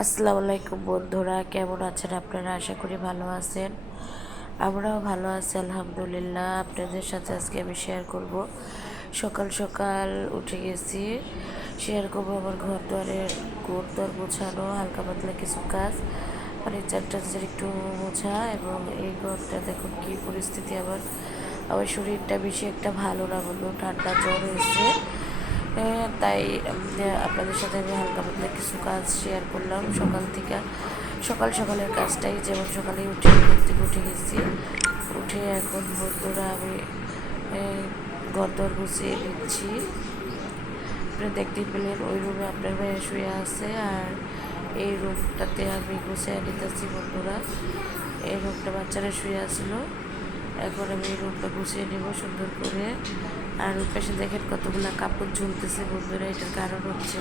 আসসালামু আলাইকুম বন্ধুরা, কেমন আছেন আপনারা? আশা করি ভালো আছেন। আমরাও ভালো আছি আলহামদুলিল্লাহ। আপনাদের সাথে আজকে আমি শেয়ার করব, সকাল সকাল উঠে গেছি। শেয়ার করব আমার ঘর দুয়ার মোছানো, হালকা পাতলা কিছু কাজ, মানে চারটা একটু মোছা। এবং এই ঘরটা দেখুন কী পরিস্থিতি। আমার শরীরটা বেশি একটা ভালো না বলবো, ঠান্ডা জ্বর হয়েছে। তাই আপনাদের সাথে আমি হালকা পাতলা কিছু কাজ শেয়ার করলাম সকালের কাজটাই। যেমন সকালে ঘুম থেকে উঠে গেছি, উঠে এখন বন্ধুরা আমি ঘর গুছিয়ে নিচ্ছি। আপনি দেখতে পেলেন ওই রুমে আপনার ভাইয়া শুয়ে আছে, আর এই রুমটাতে আমি গুছিয়ে নিতেছি বন্ধুরা। এই রুমটা বাচ্চারা শুয়ে আসলো, এখন আমি এই রুমটা গুছিয়ে নেব সুন্দর করে। আর ওই পাশে দেখেন কতগুলো কাপড় ঝুলতেছে বন্ধুরা। এটার কারণ হচ্ছে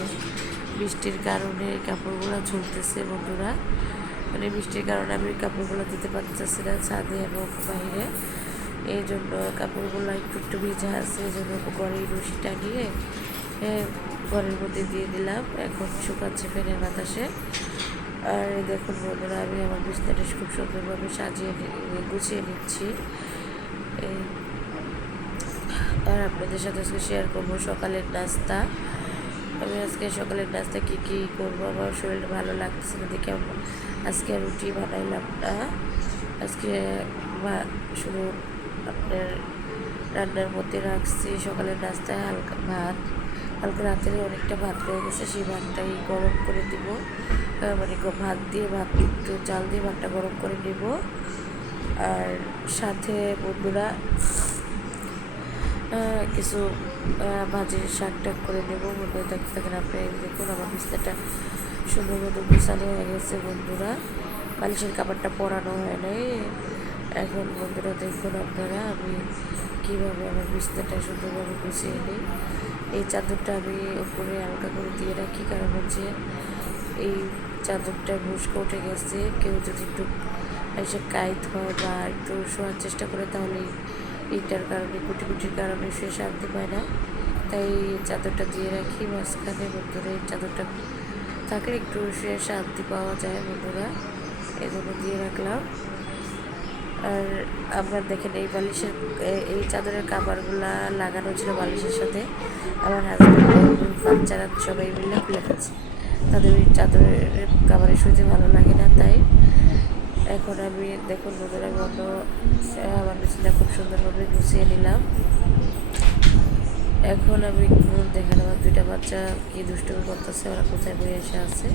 বৃষ্টির কারণে এই কাপড়গুলো ঝুলতেছে বন্ধুরা। মানে বৃষ্টির কারণে আমি কাপড়গুলো দিতে পারতেছি না ছাদে এবং বাইরে, এই জন্য কাপড়গুলো একটু একটু ভিজা আছে। এই জন্য ঘরের রশি টানিয়ে ঘরের মধ্যে দিয়ে দিলাম, এখন শুকাচ্ছে ফ্যানের বাতাসে। আর দেখুন বন্ধুরা, আমি আমার বিছানাটা খুব সুন্দরভাবে গুছিয়ে নিচ্ছি। আর আপনাদের সাথে আজকে শেয়ার করবো সকালের নাস্তা। আমি আজকে সকালের নাস্তা কী করবো, আমার শরীরটা ভালো লাগতেছে না দেখে আজকে রুটি বানাইলাম না। আজকে শুধু আপনার রান্নার মধ্যে রাখছি সকালের নাস্তায় হালকা ভাত। হালকা রাতের অনেকটা ভাত রয়ে গেছে, সেই ভাতটাই গরম করে দিব। মানে ভাত একটু চাল দিয়ে ভাতটা গরম করে নেব। আর সাথে বন্ধুরা কিছু ভাজির শাক টাক করে নেবো। বন্ধুরা দেখতে থাকেন। আপনি দেখুন আমার বিছনাটা সুন্দর মতো গুছানো হয়ে গেছে বন্ধুরা। বালিশের কাপড়টা পরানো হয় নাই। এখন বন্ধুরা দেখুন আপনারা আমি কীভাবে আমার বিছনাটা সুন্দরভাবে গুছিয়ে নিই। এই চাদরটা আমি উপরে হালকা করে দিয়ে রাখি, কারণ হচ্ছে এই চাদরটা মুশকে উঠে গেছে। কেউ যদি একটু এসে কাইত হয় বা একটু শোয়ার চেষ্টা করে, তাহলে এইটার কারণে কুটির কারণে সে শান্তি পায় না। তাই চাদরটা দিয়ে রাখি মাঝখানে বন্ধুরা। এই চাদরটা থাকলে একটু সে শান্তি পাওয়া যায় বন্ধুরা, এই জন্য দিয়ে রাখলাম। আর আপনার দেখেন এই চাদরের কাভারগুলা লাগানো ছিল বালিশের সাথে। আমার হাজব্যান্ড বাচ্চারা সবাই মিলে খুলে ফেলছে, তাদের ওই চাদরের কাভারে শুতে ভালো লাগে না। তাই এখন আমি দেখুন বন্ধুরা আমার বিছানা খুব সুন্দরভাবে গুছিয়ে নিলাম। এখন আমি দেখেন আমার দুইটা বাচ্চা কি দুষ্টুমি করতেছে, ওরা কোথায় বয়ে এসে আছে।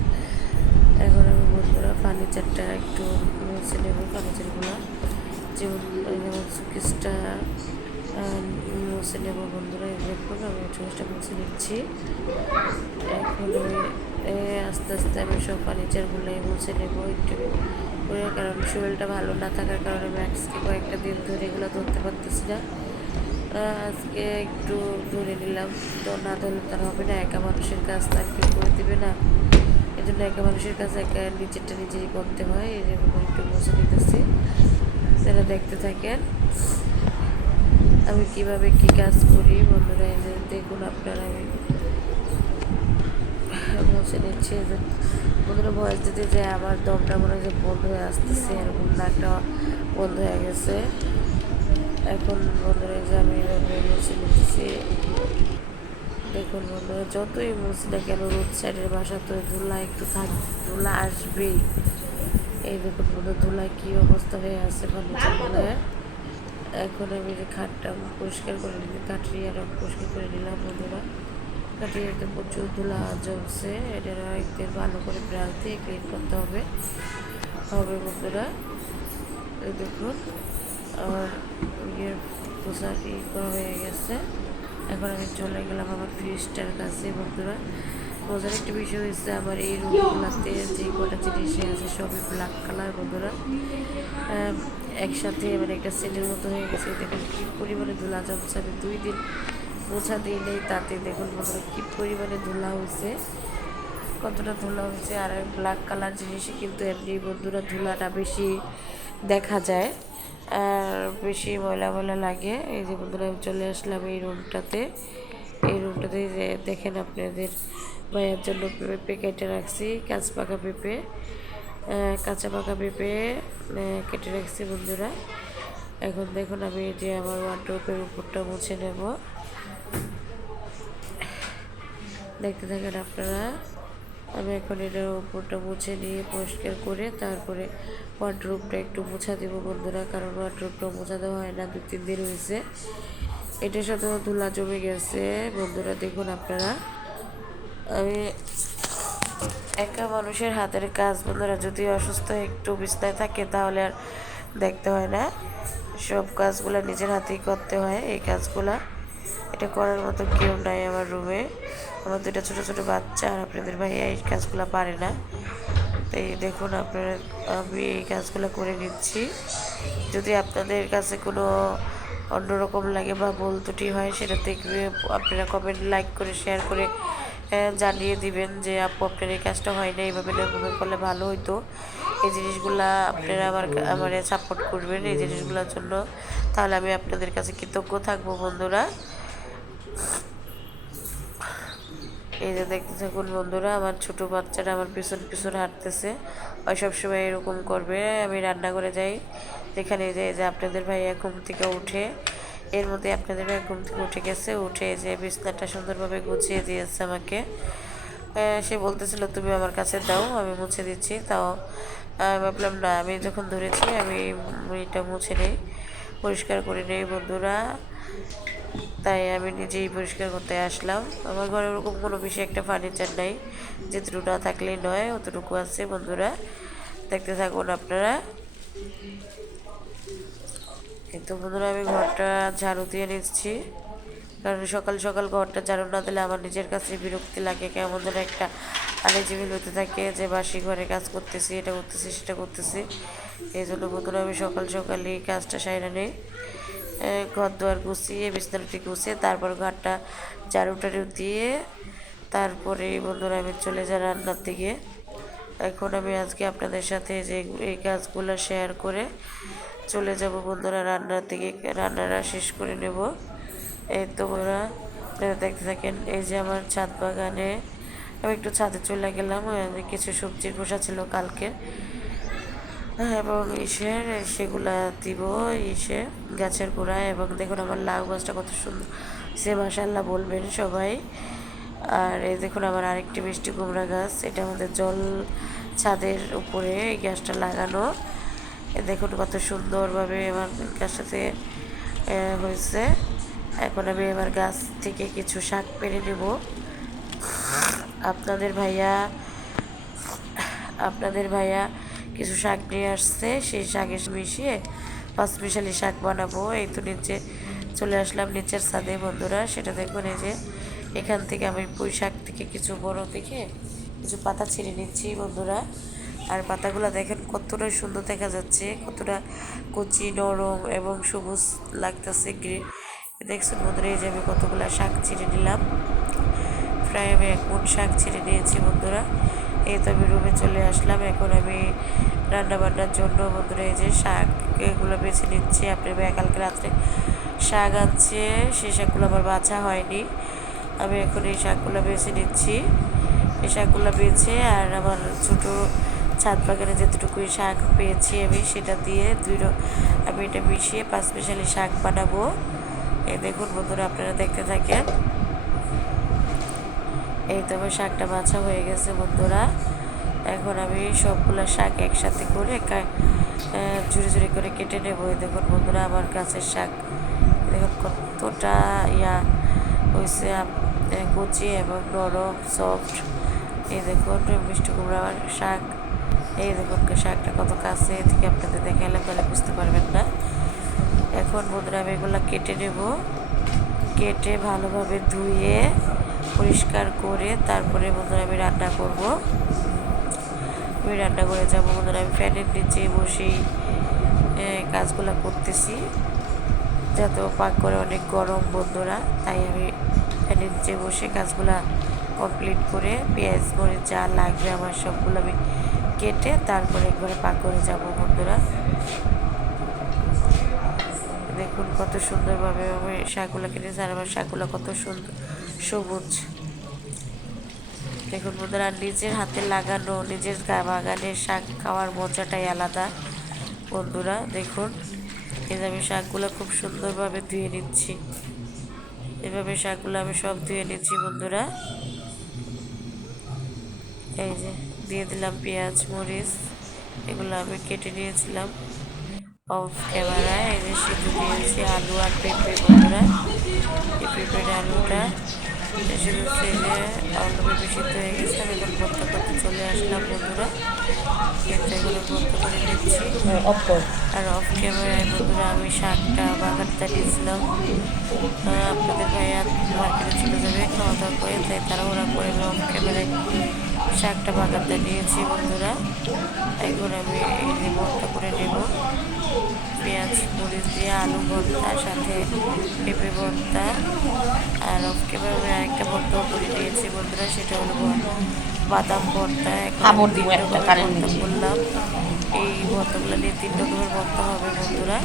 এখন আমি বন্ধুরা ফার্নিচারটা একটু মুছে নেব। ফার্নিচারগুলো যেমন সুকেসটা মুছে নেব বন্ধুরা। দেখুন আমি সুকেসটা মুছে নিচ্ছি। এখন আস্তে আস্তে আমি সব ফার্নিচারগুলো মুছে নেব একটু করে, কারণ শরীরটা ভালো না থাকার কারণে আমি আজকে কয়েকটা দিন ধরে এগুলো ধরতে পারতেছি না। আজকে একটু ধরে নিলাম, তো না ধরলে তার হবে না। একা মানুষের কাজ তার কেউ করে দেবে না, এই জন্য একা মানুষের কাজ একা নিজেরই করতে হয়। এই জন্য একটু মুছে নিতেছি, সেটা দেখতে থাকেন আমি কিভাবে কি কাজ করি বন্ধুরা। এই যে দেখুন আপনারা আমি মুছে নিচ্ছে। বন্ধুরা ভয়েস দিতে যে আমার দমটা মনে হয় যে বন্ধ হয়ে আসতেছে, এরকম নাকটা বন্ধ হয়ে গেছে। এখন বন্ধুরা যে আমি মুছে নিচ্ছি। দেখুন বন্ধুরা যতই মুছি না কেন রোড সাইডের বাসা তো ধুলা আসবেই। এই দেখুন বন্ধু ধুলায় কী অবস্থা হয়ে আছে ফার্নিচারগুলো। এখন আমি যে খাটটা পরিষ্কার করে নিলাম, কাঠরিয়া রং পরিষ্কার করে নিলাম বন্ধুরা। কাঠরিয়াতে প্রচুর ধুলা জমছে, এটা একদিন ভালো করে ব্রাশ দিয়ে ক্লিন করতে হবে বন্ধুরা। এই দেখুন আমার পোশাকি করা হয়ে গেছে। এখন আমি চলে গেলাম আমার ফ্রিজটার কাছে বন্ধুরা। মজার একটা বিষয় হয়েছে, আমার এই রুমগুলোতে যে কটা জিনিস আছে সবই ব্ল্যাক কালার বন্ধুরা। একসাথে মানে একটা সেটের মতো হয়ে গেছে। দেখুন কী পরিমাণে ধুলা জমছে। আমি 2 দিন মোছা দিই নেই, তাতে দেখুন বন্ধুরা কী পরিমাণে ধুলা হয়েছে, কতটা ধুলা হয়েছে। আর ব্ল্যাক কালার জিনিসে কিন্তু এমনি বন্ধুরা ধুলাটা বেশি দেখা যায় আর বেশি ময়লা লাগে। এই যে বন্ধুরা চলে আসলাম এই রুমটাতে। যে দেখেন আপনাদের ভাইয়ের জন্য পেঁপে কেটে রাখছি, কাঁচা পাকা পেঁপে কেটে রাখছি বন্ধুরা। এখন দেখুন আমি যে আমার ওয়ার্ডরোবের উপরটা মুছে নেব, দেখতে থাকেন আপনারা। আমি এখন এটার উপরটা মুছে নিয়ে পরিষ্কার করে তারপরে ওয়ার্ডরোবটা একটু মোছা দেব বন্ধুরা, কারণ ওয়ার্ডরোবটা মোছা দেওয়া হয় না, 2-3 দিন হয়েছে। এটার সাথেও ধুলা জমে গেছে বন্ধুরা। দেখুন আপনারা, আমি একা মানুষের হাতের কাজ বন্ধুরা, যদি অসুস্থ একটু বিছনায় থাকে তাহলে আর দেখতে হয় না, সব কাজগুলো নিজের হাতেই করতে হয়। এই কাজগুলা এটা করার মতো কেউ নাই আমার রুমে, আমার 2টা ছোটো ছোটো বাচ্চা, আর আপনাদের ভাইয়া এই কাজগুলো পারে না। তাই দেখুন আপনারা, আমি এই কাজগুলো করে নিচ্ছি। যদি আপনাদের কাছে কোনো অন্যরকম লাগে বা ভুল ত্রুটি হয়, সেটা দেখবে আপনারা কমেন্ট, লাইক করে, শেয়ার করে জানিয়ে দিবেন যে আপু আপনার এই কাজটা হয় না, এইভাবে এভাবে করলে ভালো হইতো। এই জিনিসগুলা আপনারা আমার সাপোর্ট করবেন এই জিনিসগুলোর জন্য, তাহলে আমি আপনাদের কাছে কৃতজ্ঞ থাকবো বন্ধুরা। এই যে দেখতে থাকুন বন্ধুরা, আমার ছোট বাচ্চারা আমার পিছন পিছন হাঁটতেছে, ওই সবসময় এরকম করবে। আমি রান্না করে যাই, যেখানে যে আপনাদের ভাইয়া ঘুম থেকে উঠে, এর মধ্যে আপনাদের ভাই ঘুম থেকে উঠে গেছে, উঠে যে বিছনাটা সুন্দরভাবে গুছিয়ে দিয়েছে আমাকে। সে বলতেছিল তুমি আমার কাছে দাও, আমি মুছে দিচ্ছি। তাও ভাবলাম না, আমি যখন ধরেছি আমি এটা মুছে নেই, পরিষ্কার করে নেই বন্ধুরা। তাই আমি নিজেই পরিষ্কার করতে আসলাম। আমার ঘরে ওরকম কোনো বেশি একটা ফার্নিচার নাই, যেটুকু না থাকলেই নয় অতটুকু আছে বন্ধুরা, দেখতে থাকুন আপনারা। কিন্তু বন্ধুরা আমি ঘরটা ঝাড়ু দিয়ে নিচ্ছি, কারণ সকাল সকাল ঘরটা ঝাড়ু না দিলে আমার নিজের কাছে বিরক্তি লাগে, কেমন যেন একটা আনইজিবল হতে থাকে যে বাসি ঘরে কাজ করতেছি, এটা করতেছি সেটা করতেছি। এই জন্য বন্ধুরা আমি সকাল সকালই কাজটা সাইরা নেই, ঘর দুয়ার গুছিয়ে বিছানাটি গুছিয়ে তারপর ঘরটা ঝাড়ু টাড়ু দিয়ে তারপরে বন্ধুরা আমি চলে যাই রান্নার দিকে। এখন আমি আজকে আপনাদের সাথে যে এই কাজগুলো শেয়ার করে চলে যাব বন্ধুরা রান্নার দিকে, রান্নাটা শেষ করে নেব। এই তো বন্ধুরা দেখতে থাকেন, এই যে আমার ছাদ বাগানে আমি একটু ছাদে চলে গেলাম, কিছু সবজির খোসা ছিল কালকে, এবং সেগুলা দিব গাছের গোড়ায়। এবং দেখুন আমার লাউ গাছটা কত সুন্দর সে, মাশাআল্লাহ বলবেন সবাই। আর এই দেখুন আমার আরেকটি মিষ্টি কুমড়া গাছ, এটা আমাদের ছাদের উপরে এই গাছটা লাগানো। দেখুন কত সুন্দরভাবে আমার গাছটাতে হয়েছে। এখন আমি আমার গাছ থেকে কিছু শাক পেরে নেব। আপনাদের ভাইয়া কিছু শাক নিয়ে আসছে, সেই শাকে মিশিয়ে পাঁচমিশালি শাক বানাবো। এই তো নিচে চলে আসলাম, নিচের ছাদে বন্ধুরা। সেটা দেখুন, এই যে এখান থেকে আমি পুঁই শাক থেকে কিছু বড় দেখে কিছু পাতা ছিঁড়ে নিচ্ছি বন্ধুরা। আর পাতাগুলো দেখেন কতটা সুন্দর দেখা যাচ্ছে, কতটা কচি, নরম এবং সবুজ লাগতেছে, গ্রিন। দেখছেন বন্ধুরা, এই যে আমি কতগুলো শাক ছিঁড়ে নিলাম, প্রায় আমি 1 মুঠ শাক ছিঁড়ে নিয়েছি বন্ধুরা। এই তো আমি রুমে চলে আসলাম, এখন আমি রান্না বান্নার জন্য বন্ধুরা এই যে শাক এগুলো বেছে নিচ্ছি। আপনি কালকে রাত্রে শাক আনছে, সেই শাকগুলো আমার বাছা হয়নি, আমি এখন এই শাকগুলো বেছে নিচ্ছি। এই শাকগুলো বেছে আর আমার ছোটো ছাদ বাগানে যেতটুকুই শাক পেয়েছি আমি সেটা দিয়ে আমি এটা মিশিয়ে পাঁচমিশালি শাক বানাবো। এই দেখুন বন্ধুরা, আপনারা দেখতে থাকেন। এই তো আমার শাকটা বাছা হয়ে গেছে বন্ধুরা। এখন আমি সবগুলো শাক একসাথে করে ঝুড়ি ঝুড়ি করে কেটে নেবো। দেখুন বন্ধুরা, আমার গাছের শাক দেখুন কতটা হয়েছে, কচি এবং নরম সফট। এই দেখুন মিষ্টি কুমড়ার শাক, এই দেখুন শাকটা কত কাছে থেকে আপনাদের দেখালাম, তাহলে বুঝতে পারবেন না। এখন বন্ধুরা আমি এগুলো কেটে নেব, কেটে ভালোভাবে ধুয়ে পরিষ্কার করে তারপরে বন্ধুরা আমি রান্না করব। আমি রান্না করে যাবো বন্ধুরা। আমি ফ্যানের নিচে বসেই কাজগুলো করতেছি, যাতে পাক করে অনেক গরম বন্ধুরা, তাই আমি ফ্যানের নিচে বসে কাজগুলা কমপ্লিট করে পেঁয়াজ মরিচ যা লাগবে আমার সবগুলো আমি কেটে তারপরে একবারে পাক করে যাব বন্ধুরা। দেখুন কত সুন্দরভাবে আমি শাকগুলো কেটেছি, আর আমার শাকগুলো কত সুন্দর সবুজ। দেখুন বন্ধুরা, নিজের হাতে লাগানো নিজের বাগানের শাক খাওয়ার মজাটাই আলাদা বন্ধুরা। দেখুন এই যে আমি শাকগুলো খুব সুন্দরভাবে ধুয়ে নিচ্ছি। এভাবে শাকগুলো আমি সব ধুয়ে নিচ্ছি বন্ধুরা। এই যে দিয়ে দিলাম পেঁয়াজ মরিচ, এগুলো আমি কেটে নিয়েছিলাম অফ ক্যামেরায়। এই যে সিদ্ধ দিয়েছি আলু আর পেঁপে বন্ধুরা। এই পেঁপের আলুটা সিদ্ধ হচ্ছে, যে আলু পেঁপে সিদ্ধ হয়ে গেছে। আমি এখন ভর্তা করতে চলে আসলাম বন্ধুরা। কিন্তু এগুলো ভর্তা করে নিচ্ছি। আর অফ ক্যামেরায় বন্ধুরা আমি শাকটা বাগানটা দিয়েছিলাম। আপনাদের ভাইয়া মার্কেটে চলে যাবে খাওয়া দাওয়া করে, তাই তাড়াহুড়া করে অফ ক্যামেরায় শাকটা বাগানটা নিয়েছি বন্ধুরা। এখন আমি এই যে ভর্তা করে নেব, পেঁয়াজ মরিচ দিয়ে আলু ভর্তা, সাথে পেঁপে ভর্তা। আর অফ ক্যামেরায় আমি আরেকটা ভর্তাও করে নিয়েছি বন্ধুরা, সেটা হলো বাদাম ভর্তা। এখন ভর্তা করলাম। এই ভর্তাগুলো নিয়ে 3 রকমের ভর্তা হবে বন্ধুরা,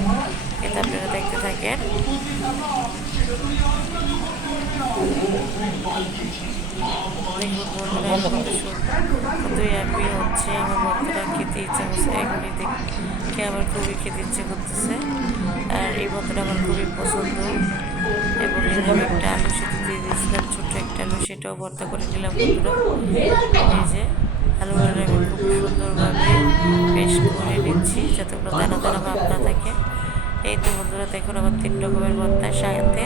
এটা আপনারা দেখতে থাকেন। দেখুন বন্ধুরা কতই আমি হচ্ছে আমার ভর্তাটা খেতে ইচ্ছে করছে, এখনই দেখে আমার খুবই খেতে ইচ্ছে করতেছে। আর এই ভর্তাটা আমার খুবই পছন্দ। এবং আমি একটা আলু সেদ্ধ দিয়ে দিয়েছিলাম, ছোট্ট একটা আলু, সেটাও ভর্তা করে নিলাম বন্ধুরা। এই যে আলুটা আমি খুব সুন্দরভাবে পেস্ট করে নিচ্ছি যাতে কোনো দানা দানা ভাব না থাকে। এই তো বন্ধুরা দেখুন আমার 3 রকমের ভর্তা, সাথে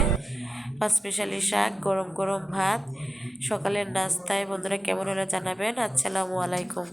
পাঁচমিশালি শাক, গরম গরম ভাত, সকালের নাস্তায় বন্ধুরা কেমন হলে জানাবেন। আসসালামু আলাইকুম।